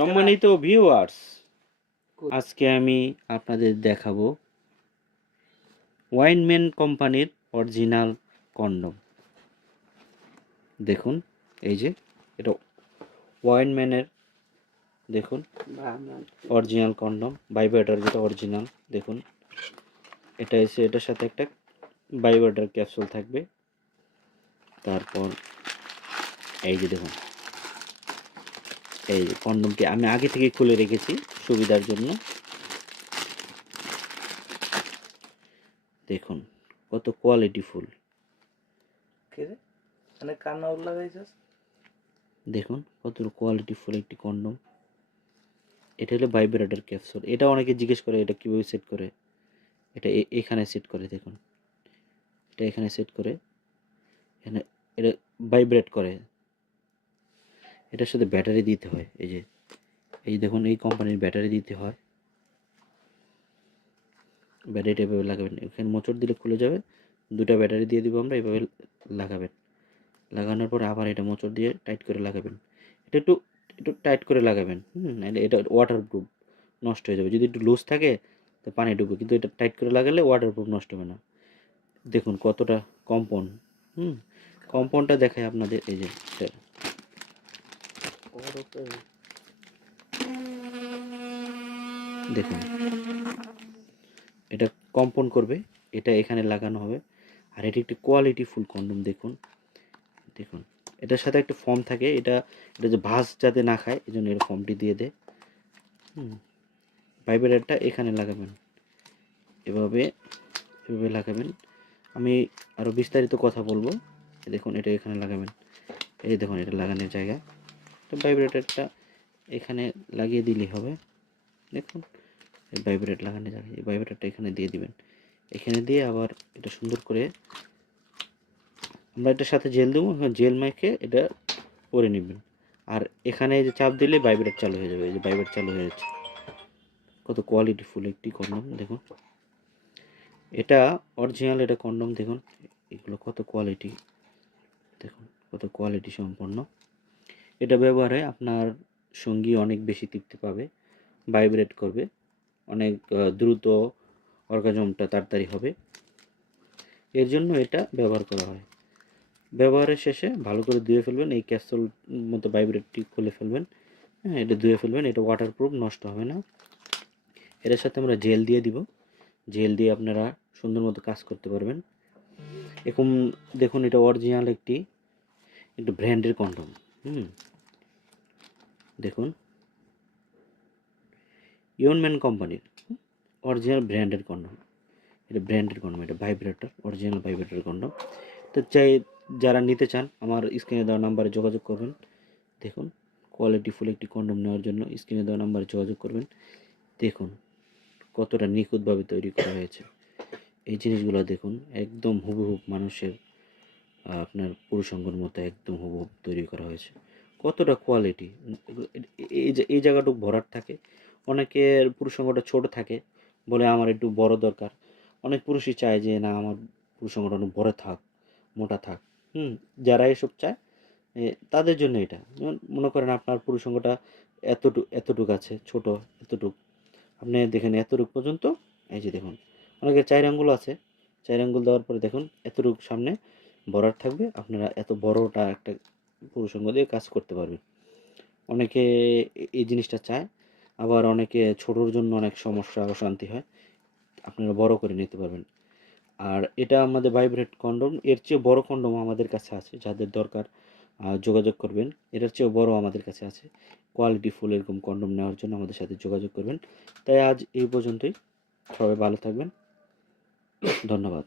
সম্মানিত ভিউয়ার্স আজকে আমি আপনাদের দেখাবো ওয়াইনম্যান কোম্পানির অরিজিনাল কন্ডম দেখুন এই যে এটা ওয়াইনম্যানের দেখুন অরিজিনাল কন্ডম বাইবাইটার যেটা অরিজিনাল দেখুন। এটা এসে এটার সাথে একটা বাইবাইটার ক্যাপসুল থাকবে। তারপর এই যে দেখুন। এই কন্ডমটি আমি আগে থেকে খুলে রেখেছি সুবিধার জন্য। দেখুন কত কোয়ালিটি ফুল। মানে দেখুন কত কোয়ালিটি ফুল একটি কন্ডম। এটা হলো ভাইব্রেটর ক্যাপসুল এটা অনেকে জিজ্ঞেস করে এটা কীভাবে সেট করে? এটা এ- এখানে সেট করে দেখুন। এটা এখানে সেট করে এখানে এটা ভাইব্রেট করে। এটার সাথে ব্যাটারি দিতে হয়, এই যে, এই দেখুন, এই কোম্পানির ব্যাটারি দিতে হয়। ব্যাটারিটা এভাবে লাগাবেন, এখানে মোচড় দিলে খুলে যাবে দুটা ব্যাটারি দিয়ে দিব আমরা, এভাবে লাগাবেন। লাগানোর পর আবার এটা মোচড় দিয়ে টাইট করে লাগাবেন। এটা একটু একটু টাইট করে লাগাবেন, হুম এটা ওয়াটার প্রুফ নষ্ট হয়ে যাবে। যদি একটু লুজ থাকে, তো পানি ঢুকবে, কিন্তু এটা টাইট করে লাগালে ওয়াটার প্রুফ নষ্ট হবে না। দেখুন কতটা কম্পাউন্ড হুম কম্পাউন্ডটা দেখায় আপনাদের, এই যে দেখুন, এটা কম্পন করবে, এটা এখানে লাগানো হবে, আর এটি একটি কোয়ালিটি ফুল কন্ডম দেখুন দেখুন, এটার সাথে একটা ফর্ম থাকে, এটা এটা যে ভাঁজ যাতে না খায় এই জন্য এর ফর্মটি দিয়ে দেয় হুম ভাইব্রেটরটা এখানে লাগাবেন, এভাবে এভাবে লাগাবেন, আমি আরও বিস্তারিত কথা বলব দেখুন, এটা এখানে লাগাবেন, এই দেখুন, এটা লাগানোর জায়গা তো ভাইব্রেটরটা এখানে লাগিয়ে দিলেই হবে। দেখুন ভাইব্রেট লাগানো যাবে। এই ভাইব্রেটরটা এখানে দিয়ে দিবেন। এখানে দিয়ে আবার এটা সুন্দর করে আমরা এটার সাথে জেল দেবো জেল মেখে এটা পরে নেবেন। আর এখানে যে চাপ দিলে ভাইব্রেট চালু হয়ে যাবে। এই যে ভাইব্রেট চালু হয়ে যাচ্ছে। কত কোয়ালিটি ফুল একটি কন্ডম দেখুন। এটা অরিজিনাল এটা কন্ডম দেখুন। এগুলো কত কোয়ালিটি দেখুন, কত কোয়ালিটি সম্পন্ন। এটা ব্যবহারে আপনার সঙ্গী অনেক বেশি তৃপ্তি পাবে ভাইব্রেট করবে, অনেক দ্রুত অর্গাজমটা তাড়াতাড়ি হবে। এর জন্য এটা ব্যবহার করা হয়। ব্যবহারের শেষে ভালো করে ধুয়ে ফেলবেন, এই ক্যাপসুল মতো ভাইব্রেটটি খুলে ফেলবেন। হ্যাঁ এটা ধুয়ে ফেলবেন, এটা ওয়াটারপ্রুফ নষ্ট হবে না। এটার সাথে আমরা জেল দিয়ে দিব। জেল দিয়ে আপনারা সুন্দর মতো কাজ করতে পারবেন। এরকম দেখুন, এটা অরিজিনাল একটি, একটু ব্র্যান্ডের কন্ডম হুম। দেখুন। ইউনম্যান কোম্পানির অরিজিনাল ব্র্যান্ডের কন্ডম এটা ব্র্যান্ডের কন্ডম এটা ভাইব্রেটর অরিজিনাল ভাইব্রেটর কন্ডম তো চাই যারা নিতে চান, আমার স্ক্রিনে দেওয়া নাম্বারে যোগাযোগ করবেন। দেখুন কোয়ালিটি ফুল একটি কন্ডম নেওয়ার জন্য স্ক্রিনে দেওয়া নাম্বারে যোগাযোগ করবেন। দেখুন, কতটা নিখুঁতভাবে তৈরি করা হয়েছে। এই জিনিসগুলো দেখুন, একদম হুবহুব মানুষের আপনার পুরুষঙ্গর মতো একদম হুবহুব তৈরি করা হয়েছে। কতটা কোয়ালিটি এই এই জায়গাটুকু ভরাট থাকে। অনেকের পুরুষঙ্গটা ছোট থাকে বলে আমার একটু বড় দরকার। অনেক পুরুষই চায় যে, না, আমার পুরুষঙ্গটা অনেক বড় থাক, মোটা থাক। হুম যারা এসব চায় তাদের জন্য এটা। যেমন মনে করেন আপনার পুরুষঙ্গটা এতটুক এতটুক আছে, ছোট, এতটুক। আপনি দেখেন এতটুক পর্যন্ত, এই যে দেখুন, অনেকের চার আঙ্গুল আছে। চার আঙ্গুল দেওয়ার পরে দেখুন, এতটুক সামনে বরার থাকবে, আপনারা এত বড়টা একটা পুরুষঙ্গ দিয়ে কাজ করতে পারবেন। অনেকে এই জিনিসটা চায়, আবার অনেকে ছোটোর জন্য অনেক সমস্যা অশান্তি হয়, আপনারা বড় করে নিতে পারবেন। আর এটা আমাদের ভাইব্রেট কন্ডম এর চেয়ে বড় কন্ডম আমাদের কাছে আছে, যাদের দরকার যোগাযোগ করবেন, এটার চেয়েও বড় আমাদের কাছে আছে। কোয়ালিটি ফুল এরকম কন্ডম নেওয়ার জন্য আমাদের সাথে যোগাযোগ করবেন। তাই আজ এই পর্যন্তই, সবাই ভালো থাকবেন। ধন্যবাদ।